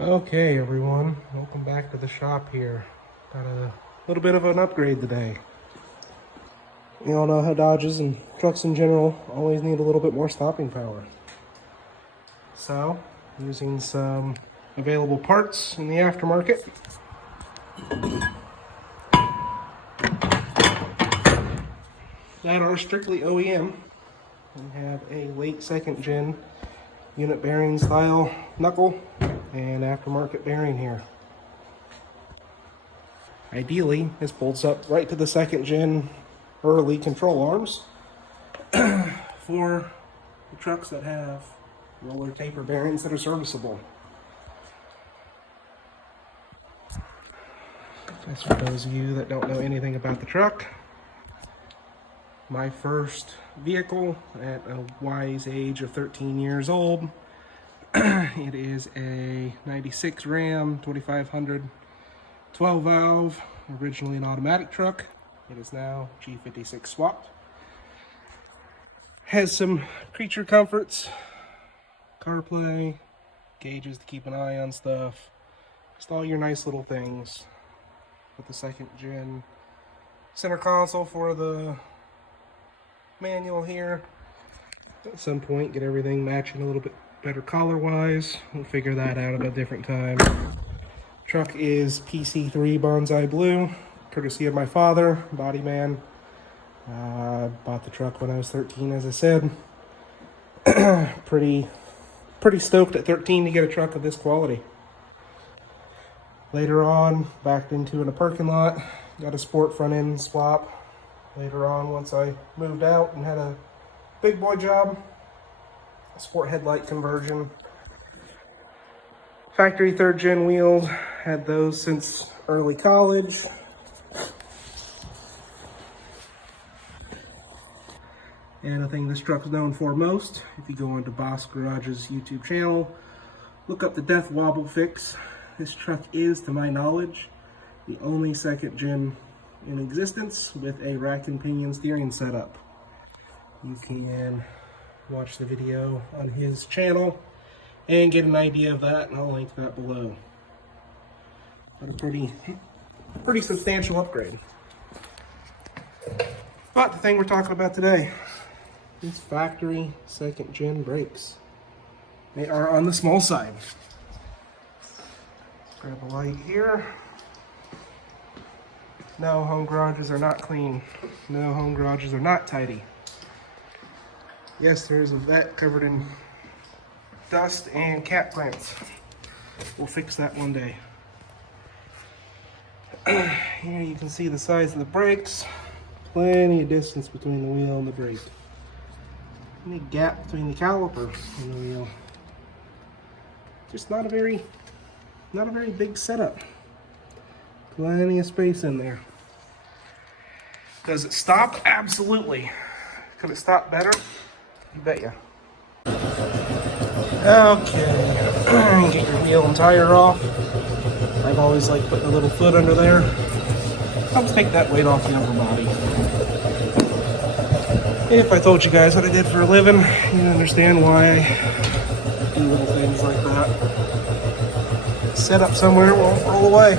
Okay, everyone, welcome back to the shop here. Got a little bit of an upgrade today. You all know how Dodges and trucks in general always need a little bit more stopping power. So, using some available parts in the aftermarket, that are strictly OEM, and have a late second gen unit bearing style knuckle and aftermarket bearing here. Ideally, this bolts up right to the second gen early control arms for the trucks that have roller taper bearings that are serviceable. Just for those of you that don't know anything about the truck, my first vehicle at a wise age of 13 years old. It is a 96 Ram 2500 12 valve, originally an automatic truck. It is now G56 swapped. Has some creature comforts, CarPlay, gauges to keep an eye on stuff, just all your nice little things. With the second gen center console for the manual here. At some point, get everything matching a little bit better color wise. We'll figure that out at a different time. Truck is PC3 Bonsai Blue, courtesy of my father, Body Man. Bought the truck when I was 13, as I said. pretty stoked at 13 to get a truck of this quality. Later on, backed into in a parking lot, got a sport front end swap. Later on, once I moved out and had a big boy job, sport headlight conversion. Factory third gen wheels, had those since early college. And I think this truck's known for most, if you go onto Boss Garage's YouTube channel, look up the Death Wobble Fix. This truck is, to my knowledge, the only second gen in existence with a rack and pinion steering setup. You can watch the video on his channel and get an idea of that, and I'll link that below. But a pretty substantial upgrade. But the thing we're talking about today is factory second gen brakes. They are on the small side. Grab a light here. No, home garages are not clean. No, home garages are not tidy. Yes, there is a vet covered in dust and cat plants. We'll fix that one day. Here you can see the size of the brakes. Plenty of distance between the wheel and the brake. Any gap between the caliper and the wheel. Just not a very big setup. Plenty of space in there. Does it stop? Absolutely. Could it stop better? You bet ya. Okay, get your wheel and tire off. I've always liked putting a little foot under there. Helps take that weight off the upper body. If I told you guys what I did for a living, you'd understand why I do little things like that. Set up somewhere, won't roll away.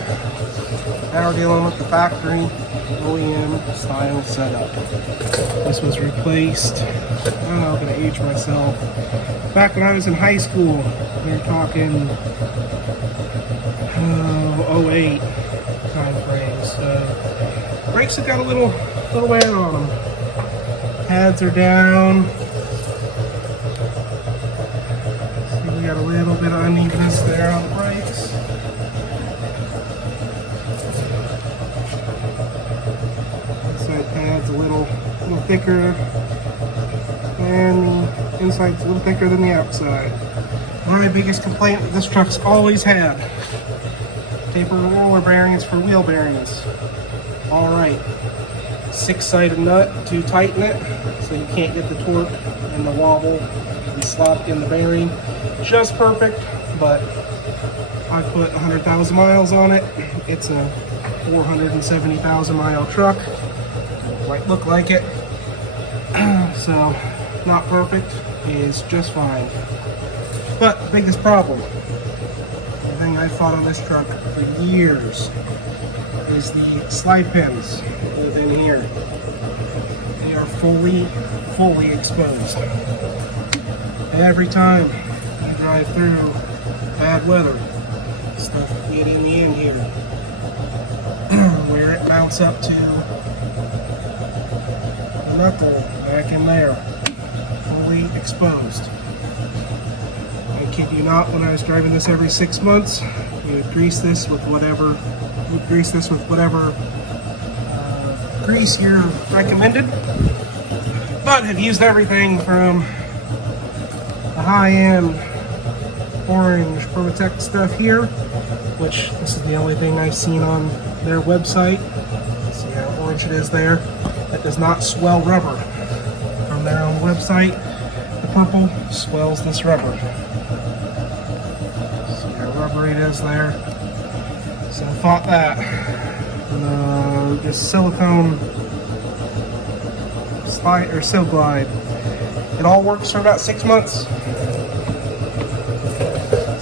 Now we're dealing with the factory OEM style setup. This was replaced, I'm gonna age myself, back when I was in high school. We're talking 08 time frames. Brakes have got a little wear on them. Pads are down. See, we got a little bit of unevenness there on the brakes. Inside pad's a little thicker, and the inside's a little thicker than the outside. My biggest complaint that this truck's always had: taper roller bearings for wheel bearings. All right, 6-sided nut to tighten it, so you can't get the torque and the wobble and slop in the bearing just perfect. But I put 100,000 miles on it. It's a 470,000 mile truck. Might look like it. So, not perfect, is just fine. But the biggest problem, everything thing I've thought on this truck for years is the slide pins within here. They are fully exposed. Every time you drive through bad weather, stuff will get in the end here, where it mounts up to the knuckle back in there, fully exposed. I kid you not, when I was driving this every 6 months, you would grease this with whatever, grease you're recommended. But have used everything from the high-end orange Protect stuff here, which this is the only thing I've seen on their website. See how orange it is there? That does not swell rubber. From their own website, the purple swells this rubber. See how rubbery it is there? So I thought that this silicone slide or Silglide, it all works for about 6 months.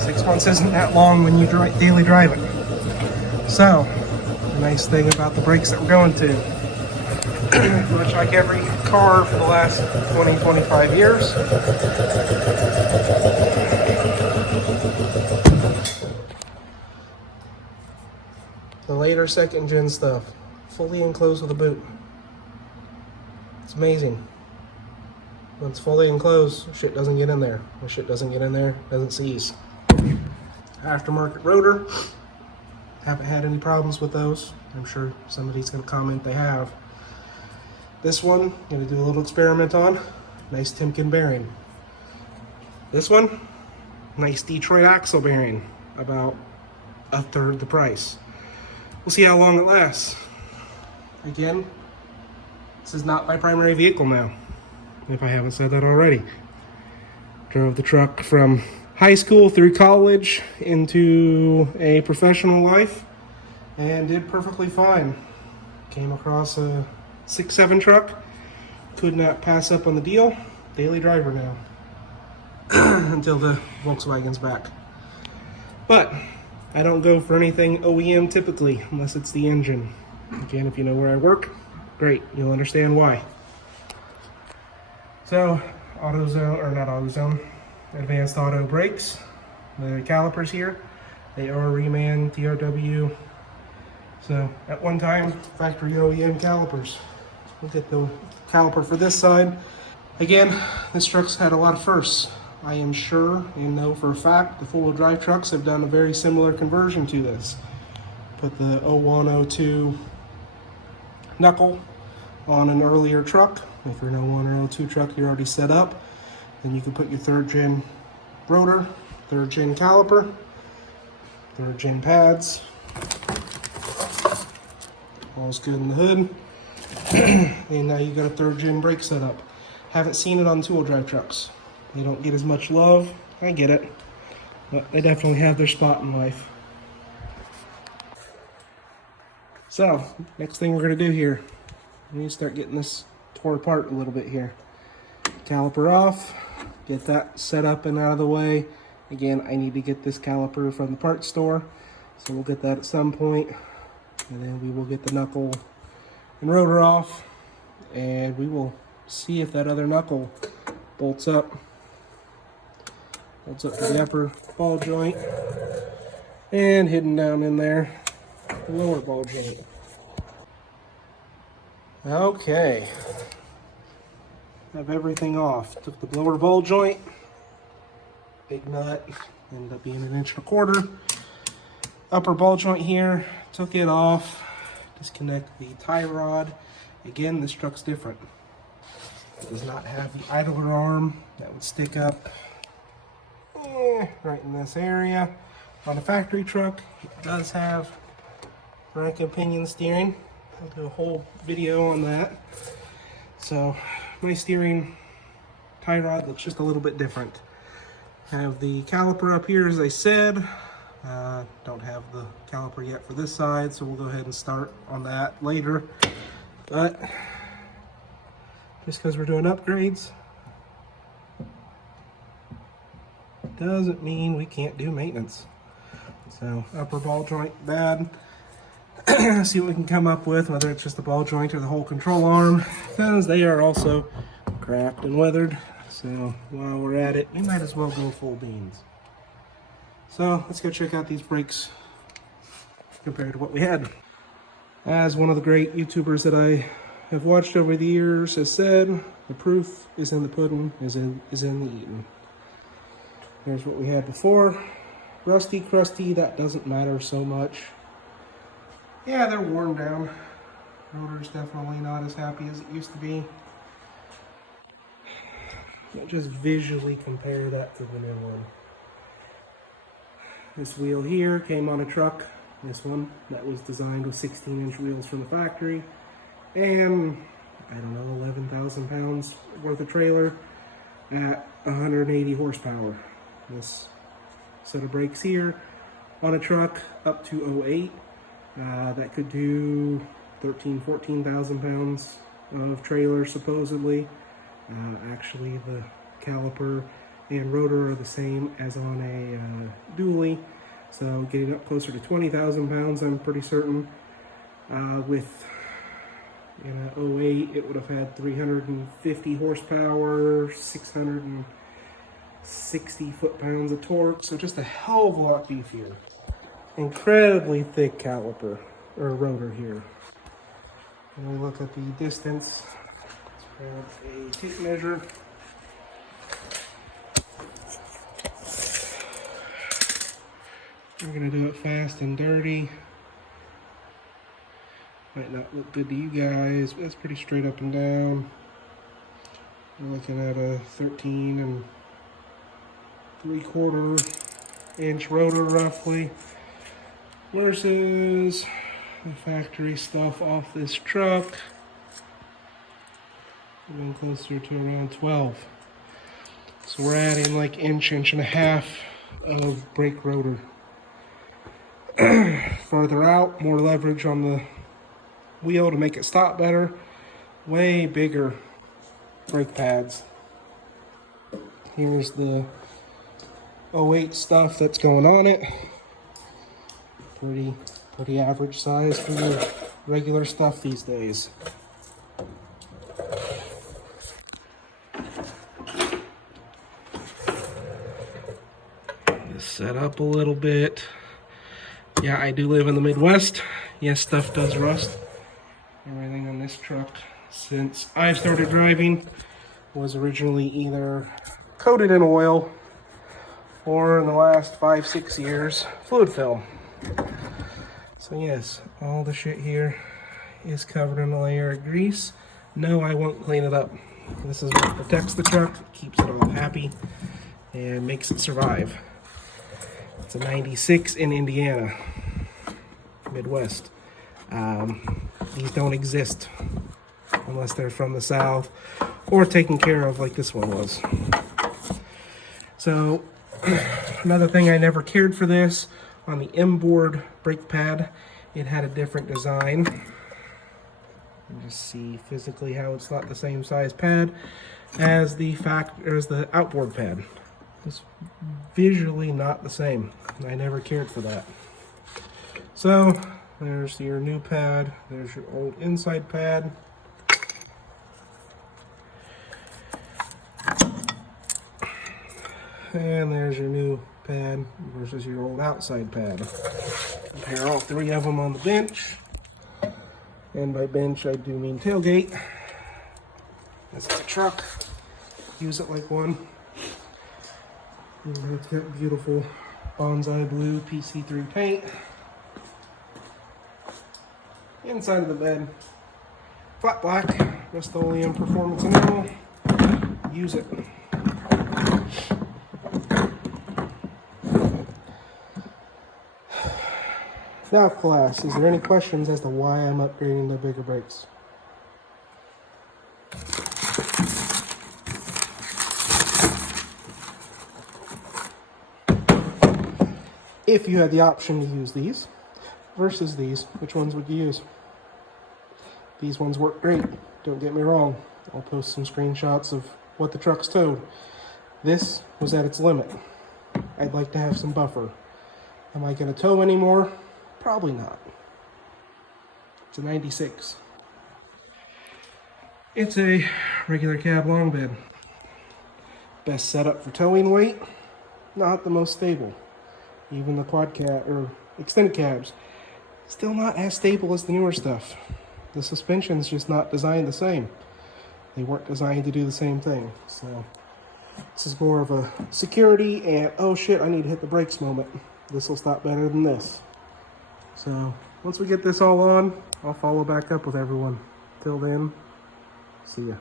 6 months isn't that long when you daily drive it. So, the nice thing about the brakes that we're going to, much like every car for the last 20-25 years, the later second gen stuff, fully enclosed with a boot. It's amazing. When it's fully enclosed, shit doesn't get in there. When shit doesn't get in there, it doesn't seize. Aftermarket rotor, haven't had any problems with those. I'm sure somebody's going to comment they have. This one, I'm going to do a little experiment on. Nice Timken bearing. This one, nice Detroit axle bearing, about a third the price. We'll see how long it lasts. Again, this is not my primary vehicle now, if I haven't said that already. Drove the truck from high school through college into a professional life and did perfectly fine. Came across a 6.7 truck, could not pass up on the deal. Daily driver now until the Volkswagen's back. But I don't go for anything OEM typically unless it's the engine. Again, if you know where I work, great, you'll understand why. So, AutoZone, or not AutoZone, Advanced Auto Brakes, the calipers here, they are reman TRW. So, at one time, factory OEM calipers. Look at the caliper for this side. Again, this truck's had a lot of firsts. I am sure and know for a fact the four-wheel drive trucks have done a very similar conversion to this. Put the 01, 02 knuckle on an earlier truck. If you're an 01 or 02 truck, you're already set up. Then you can put your 3rd gen rotor, 3rd gen caliper, 3rd gen pads. All's good in the hood. And now you got a 3rd gen brake setup. Haven't seen it on two-wheel drive trucks. They don't get as much love. I get it. But they definitely have their spot in life. So, next thing we're going to do here, we need to start getting this tore apart a little bit here. Caliper off, get that set up and out of the way. Again, I need to get this caliper from the parts store, so we'll get that at some point. And then we will get the knuckle and rotor off, and we will see if that other knuckle bolts up to the upper ball joint, and hidden down in there, the lower ball joint. Okay, have everything off. Took the lower ball joint, big nut, ended up being 1.25 inches. Upper ball joint here, took it off, disconnect the tie rod. Again, this truck's different. It does not have the idler arm that would stick up right in this area. On a factory truck, it does have rack and pinion steering. I'll do a whole video on that. So my steering tie rod looks just a little bit different. Have the caliper up here, as I said. Don't have the caliper yet for this side, so we'll go ahead and start on that later. But just because we're doing upgrades doesn't mean we can't do maintenance. So upper ball joint bad. See what we can come up with, whether it's just the ball joint or the whole control arm, because they are also cracked and weathered. So while we're at it, we might as well go full beans. So let's go check out these brakes compared to what we had. As one of the great YouTubers that I have watched over the years has said, the proof is in the pudding, is in the eating. Here's what we had before. Rusty, crusty, that doesn't matter so much. Yeah, they're worn down. Rotor's definitely not as happy as it used to be. But just visually compare that to the new one. This wheel here came on a truck. This one that was designed with 16-inch wheels from the factory. And, I don't know, 11,000 pounds worth of trailer at 180 horsepower. This set of brakes here on a truck up to 08. That could do 14,000 pounds of trailer supposedly. Actually, the caliper and rotor are the same as on a dually, so getting up closer to 20,000 pounds, I'm pretty certain. With in a 08, it would have had 350 horsepower, 660 foot-pounds of torque, so just a hell of a lot beefier. Incredibly thick caliper, or rotor here. And we look at the distance. Let's grab a tape measure. We're gonna do it fast and dirty. Might not look good to you guys, but that's pretty straight up and down. We're looking at a 13 3/4 inch rotor roughly, versus the factory stuff off this truck, getting closer to around 12. So we're adding like inch and a half of brake rotor. Further out, more leverage on the wheel to make it stop better. Way bigger brake pads. Here's the 08 stuff that's going on it. Pretty average size for the regular stuff these days. Just set up a little bit. Yeah, I do live in the Midwest. Yes, stuff does rust. Everything on this truck, since I started driving, was originally either coated in oil or in the last 5-6 years, fluid film. So yes, all the shit here is covered in a layer of grease. No, I won't clean it up. This is what protects the truck, keeps it all happy, and makes it survive. It's a 96 in Indiana, Midwest. These don't exist unless they're from the South or taken care of like this one was. So another thing, I never cared for this. On the inboard brake pad, it had a different design. You just see physically how it's not the same size pad as the outboard pad. It's visually not the same. I never cared for that. So there's your new pad. There's your old inside pad. And there's your new pad versus your old outside pad. Compare all three of them on the bench. And by bench, I do mean tailgate. This is a truck. Use it like one. And it's got beautiful bonsai blue PC3 paint. Inside of the bed, flat black, Rust-Oleum Performance Enamel. Use it. Now class, is there any questions as to why I'm upgrading the bigger brakes? If you had the option to use these versus these, which ones would you use? These ones work great, don't get me wrong. I'll post some screenshots of what the truck's towed. This was at its limit. I'd like to have some buffer. Am I going to tow anymore? Probably not. It's a 96. It's a regular cab long bed. Best setup for towing weight, not the most stable. Even the quad cab or extended cabs, still not as stable as the newer stuff. The suspension's just not designed the same. They weren't designed to do the same thing. So this is more of a security and, oh shit, I need to hit the brakes moment. This will stop better than this. So once we get this all on, I'll follow back up with everyone. Till then, see ya.